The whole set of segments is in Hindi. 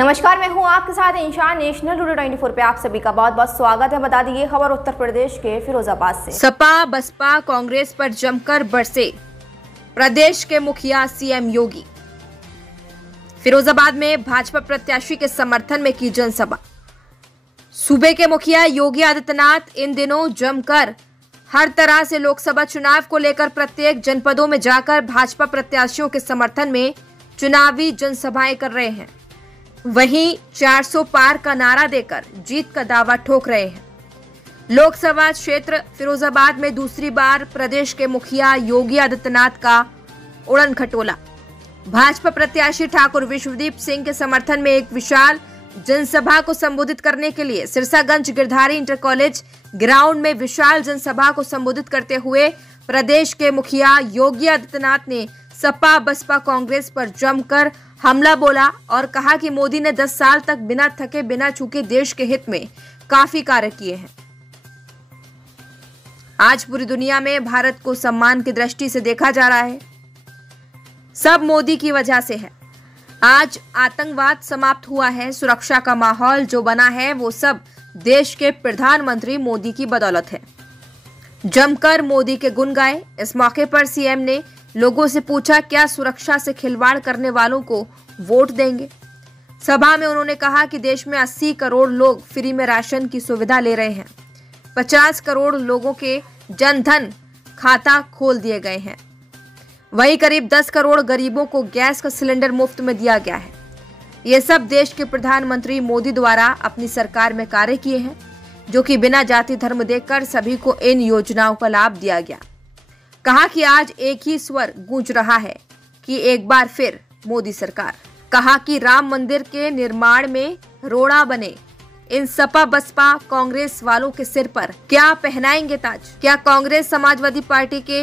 नमस्कार, मैं हूं आपके साथ इंशान। नेशनल टुडे 24 पे आप सभी का बहुत बहुत स्वागत है। बता दी ये खबर उत्तर प्रदेश के फिरोजाबाद से। सपा बसपा कांग्रेस पर जमकर बरसे प्रदेश के मुखिया सीएम योगी। फिरोजाबाद में भाजपा प्रत्याशी के समर्थन में की जनसभा। सूबे के मुखिया योगी आदित्यनाथ इन दिनों जमकर हर तरह से लोकसभा चुनाव को लेकर प्रत्येक जनपदों में जाकर भाजपा प्रत्याशियों के समर्थन में चुनावी जनसभाएं कर रहे हैं। वहीं 400 पार का नारा देकर जीत का दावा ठोक रहे हैं। लोकसभा क्षेत्र फिरोजाबाद में दूसरी बार प्रदेश के मुखिया योगी आदित्यनाथ का उड़न खटोला। भाजपा प्रत्याशी ठाकुर विश्वदीप सिंह के समर्थन में एक विशाल जनसभा को संबोधित करने के लिए Sirsaganj Girdhari inter college ground में विशाल जनसभा को संबोधित करते हुए प्रदेश के मुखिया योगी आदित्यनाथ ने सपा बसपा कांग्रेस पर जमकर हमला बोला और कहा कि मोदी ने 10 साल तक बिना थके बिना चूके देश के हित में काफी कार्य किए हैं। आज पूरी दुनिया में भारत को सम्मान की दृष्टि से देखा जा रहा है। सब मोदी की वजह से है। आज आतंकवाद समाप्त हुआ है। सुरक्षा का माहौल जो बना है वो सब देश के प्रधानमंत्री मोदी की बदौलत है। जमकर मोदी के गुण गाए। इस मौके पर सीएम ने लोगों से पूछा क्या सुरक्षा से खिलवाड़ करने वालों को वोट देंगे। सभा में उन्होंने कहा कि देश में 80 करोड़ लोग फ्री में राशन की सुविधा ले रहे हैं। 50 करोड़ लोगों के जनधन खाता खोल दिए गए हैं। वहीं करीब 10 करोड़ गरीबों को गैस का सिलेंडर मुफ्त में दिया गया है। ये सब देश के प्रधानमंत्री मोदी द्वारा अपनी सरकार में कार्य किए हैं, जो कि बिना जाति धर्म देखकर सभी को इन योजनाओं का लाभ दिया गया। कहा कि आज एक ही स्वर गूंज रहा है कि एक बार फिर मोदी सरकार। कहा कि राम मंदिर के निर्माण में रोड़ा बने इन सपा बसपा कांग्रेस वालों के सिर पर क्या पहनाएंगे ताज। क्या कांग्रेस समाजवादी पार्टी के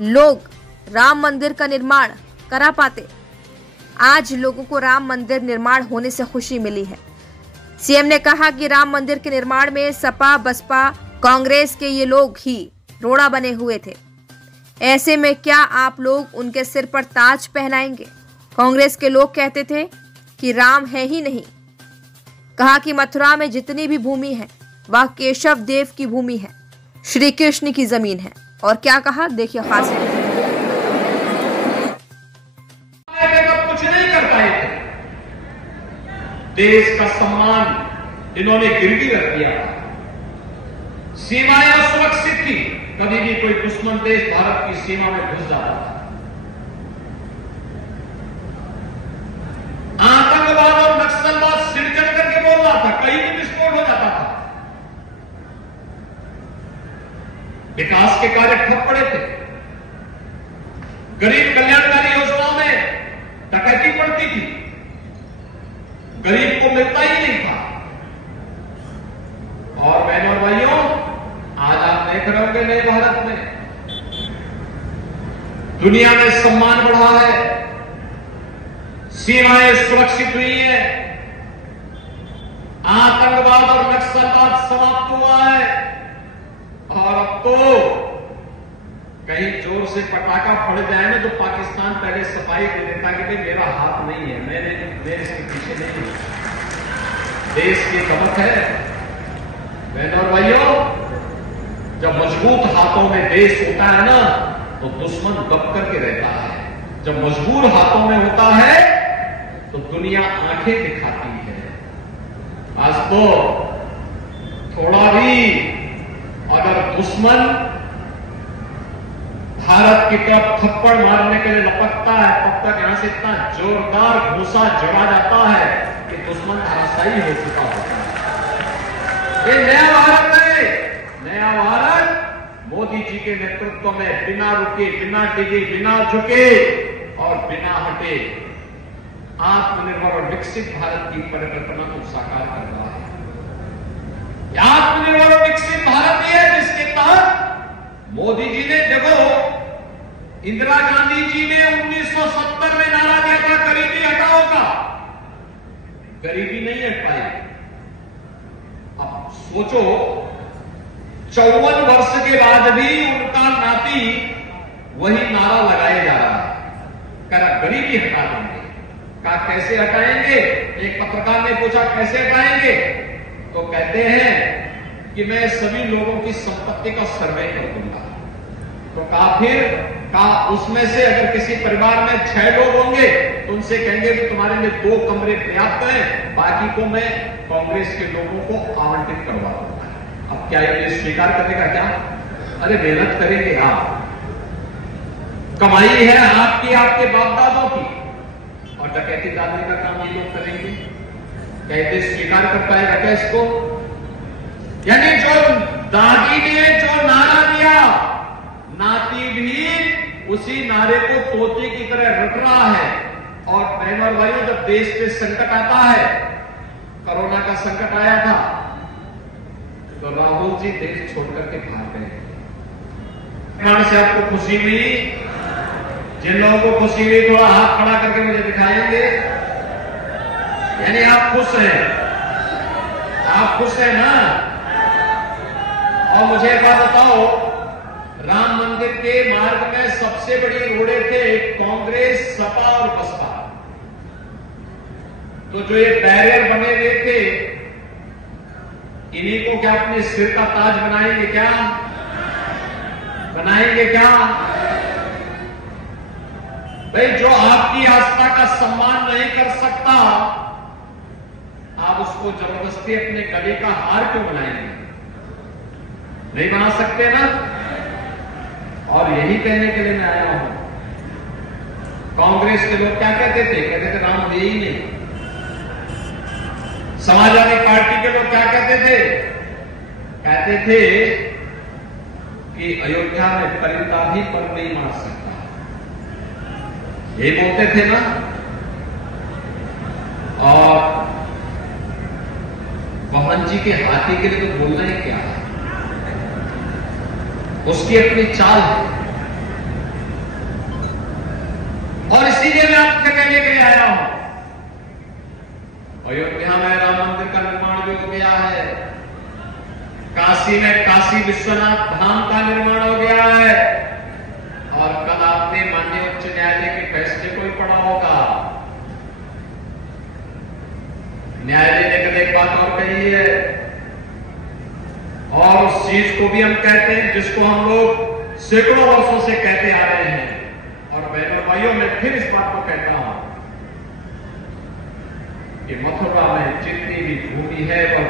लोग राम मंदिर का निर्माण करा पाते। आज लोगों को राम मंदिर निर्माण होने से खुशी मिली है। सीएम ने कहा कि राम मंदिर के निर्माण में सपा बसपा कांग्रेस के ये लोग ही रोड़ा बने हुए थे। ऐसे में क्या आप लोग उनके सिर पर ताज पहनाएंगे। कांग्रेस के लोग कहते थे कि राम है ही नहीं। कहा कि मथुरा में जितनी भी भूमि है वह केशव देव की भूमि है, श्री कृष्ण की जमीन है। और क्या कहा देखिए खास कुछ नहीं कर पाए थे। देश का सम्मान इन्होंने गिरवी रख दिया। सीमाएं असुरक्षित थी। कभी भी कोई दुश्मन देश भारत की सीमा में घुस जाता था। आतंकवाद और नक्सलवाद सिर चढ़ करके बोल रहा था, कहीं भी विस्फोट हो जाता था। विकास के कार्य ठप पड़े थे। गरीब कल्याणकारी योजनाओं में डकैती पड़ती थी। गरीब को मिलता ही नहीं था। और बहनों और भाइयों, आज आप देख रहे होंगे नए भारत में दुनिया में सम्मान बढ़ा है, सीमाएं सुरक्षित हुई है, आतंकवाद और नक्सलवाद समाप्त हुआ है। और अब तो कहीं जोर से पटाखा फट जाए ना तो पाकिस्तान पहले सफाई दे देता कि भाई मेरा हाथ नहीं है, मैं इसके पीछे नहीं हूं। देश की कमत है। बहनों और भाइयों, जब मजबूत हाथों में देश होता है ना तो दुश्मन दब करके रहता है। जब मजबूत हाथों में होता है तो दुनिया आंखें दिखाती है। आज तो थोड़ा भी अगर दुश्मन भारत की तरफ थप्पड़ मारने के लिए लपकता है तब तक यहां से इतना जोरदार घूसा जड़ा जाता है कि दुश्मन धराशायी हो चुका होता है। ये नया भारत है। नया भारत मोदी जी के नेतृत्व में बिना रुके, बिना डिगे, बिना झुके और बिना हटे आत्मनिर्भर और विकसित भारत की परिकल्पना को साकार कर रहा है। आत्मनिर्भर और विकसित भारत है जिसके तहत मोदी जी ने, देखो इंदिरा गांधी जी ने 1970 में नारा दिया था गरीबी हटाओ का। गरीबी नहीं हट पाई। अब सोचो 54 वर्ष के बाद भी उनका नाती वही नारा लगाया जा रहा है, गरीबी हटा देंगे। का कैसे हटाएंगे? एक पत्रकार ने पूछा कैसे हटाएंगे, तो कहते हैं कि मैं सभी लोगों की संपत्ति का सर्वे कर दूंगा। तो कहा उसमें से अगर किसी परिवार में 6 लोग होंगे तो उनसे कहेंगे कि तुम्हारे लिए 2 कमरे पर्याप्त हैं, बाकी को मैं कांग्रेस के लोगों को आवंटित करवा दूंगा। अब क्या ये स्वीकार करेगा क्या? अरे मेहनत करेंगे आप, कमाई है आपकी, आपके बाप दादों की, और डकैती डालने का काम ये लोग करेंगे। क्या ये स्वीकार कर पाएगा क्या इसको? यानी जो दादी ने जो नारा दिया, नाती भी उसी नारे को तोते की तरह रट रहा है। और बहनों और भाइयों, जब देश पे संकट आता है, कोरोना का संकट आया था, तो राहुल जी देश छोड़कर के भाग गए। से आपको खुशी हुई? जिन लोगों को खुशी हुई थोड़ा हाथ खड़ा करके मुझे दिखाएंगे। यानी आप खुश हैं, आप खुश हैं ना? और मुझे एक बात बताओ, राम मंदिर के मार्ग में सबसे बड़ी रोड़े थे कांग्रेस, सपा और बसपा। तो जो ये बैरियर बने हुए थे, इन्हीं को क्या अपने सिर का ताज बनाएंगे क्या? बनाएंगे क्या? भाई, जो आपकी आस्था का सम्मान नहीं कर सकता, आप उसको जबरदस्ती अपने गले का हार क्यों बनाएंगे? नहीं बना सकते ना? और यही कहने के लिए मैं आया हूं। कांग्रेस के लोग क्या कहते थे? कहते थे राम दे ही नहीं। समाजवादी पार्टी के लोग क्या कहते थे? कहते थे कि अयोध्या में परिता भी पर नहीं मार सकता। यही बोलते थे ना? और पवन जी के हाथी के लिए तो बोलना ही क्या है, उसकी अपनी चाल है। और इसीलिए मैं आपसे कहने के लिए आया हूं, अयोध्या में राम मंदिर का निर्माण भी हो गया है, काशी में काशी विश्वनाथ धाम का निर्माण हो गया है। और कल आपने माननीय उच्च न्यायालय के फैसले को ही पढ़ा होगा। न्यायालय ने कल एक बात और कही है, और उस चीज को भी हम कहते हैं जिसको हम लोग सैकड़ों वर्षों से कहते आ रहे हैं। और बहनों भाइयों, मैं फिर इस बात को कहता हूं कि मथुरा में जितनी भी भूमि है वह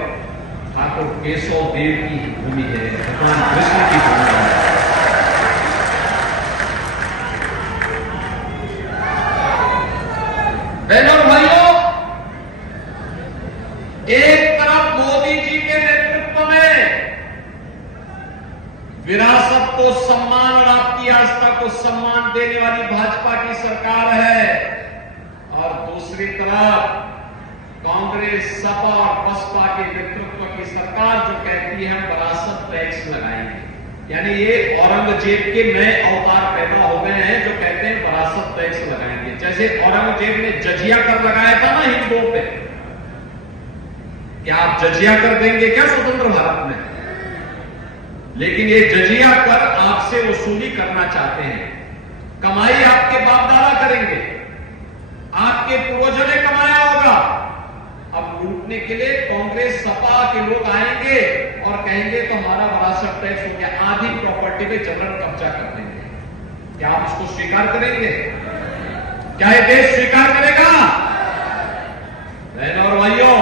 ठाकुर केशव देव की भूमि है, भगवान कृष्ण की भूमि है। बहनों और भाइयों, एक तरफ मोदी जी के नेतृत्व में विरासत को सम्मान और आपकी आस्था को सम्मान देने वाली भाजपा की सरकार है, और दूसरी तरफ कांग्रेस, सपा और बसपा के नेतृत्व की सरकार जो कहती है हम विरासत टैक्स लगाएंगे। यानी ये औरंगजेब के नए अवतार पैदा हो गए हैं जो कहते हैं विरासत टैक्स लगाएंगे। जैसे औरंगजेब ने जजिया कर लगाया था ना हिंदुओं पे, क्या आप जजिया कर देंगे क्या स्वतंत्र भारत में? लेकिन ये जजिया कर आपसे वसूली करना चाहते हैं। कमाई आपके बाप दादा करेंगे, आपके पूर्वजों ने कमाया होगा। अब लूटने के लिए कांग्रेस, सपा के लोग आएंगे और कहेंगे तो हमारा विरासत टैक्स हो गया, आधी प्रॉपर्टी पे जबरन कब्जा कर देंगे। क्या आप इसको स्वीकार करेंगे? क्या ये देश स्वीकार करेगा? बहनों और भाइयों,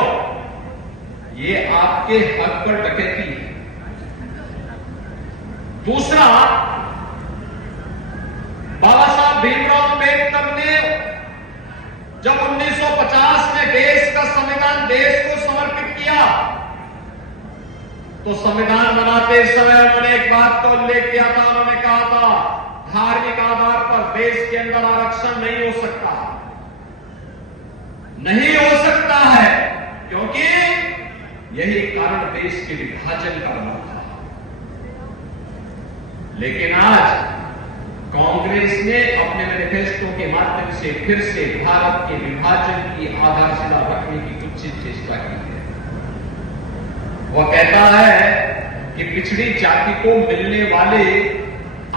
ये आपके हक पर डकैती है। दूसरा, बाबा साहब भीमराव अम्बेडकर ने जब 1950 में देश का संविधान देश को समर्पित किया, तो संविधान बनाते समय उन्होंने एक बात का उल्लेख किया था। उन्होंने कहा था धार्मिक आधार पर देश के अंदर आरक्षण नहीं हो सकता, नहीं हो सकता है, क्योंकि यही कारण देश के विभाजन का बना था। लेकिन आज कांग्रेस ने अपने मैनिफेस्टो के माध्यम से फिर से भारत के विभाजन की आधारशिला रखने की कुछ चेष्टा की है। वह कहता है कि पिछड़ी जाति को मिलने वाले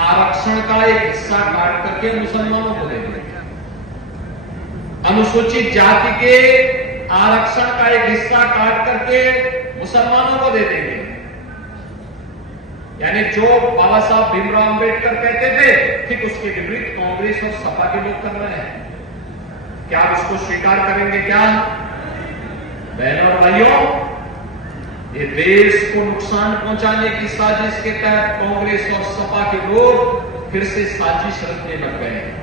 आरक्षण का एक हिस्सा काट करके मुसलमानों को दे दें, अनुसूचित जाति के आरक्षण का एक हिस्सा काट करके मुसलमानों को दे देंगे। यानी जो बाबा साहब भीमराव अंबेडकर कहते थे, ठीक उसके विपरीत कांग्रेस और सपा के लोग कर रहे हैं। क्या आप इसको स्वीकार करेंगे? क्या बहनों और भाइयों, ये देश को नुकसान पहुंचाने की साजिश के तहत कांग्रेस और सपा के लोग फिर से साजिश रचने लग गए हैं।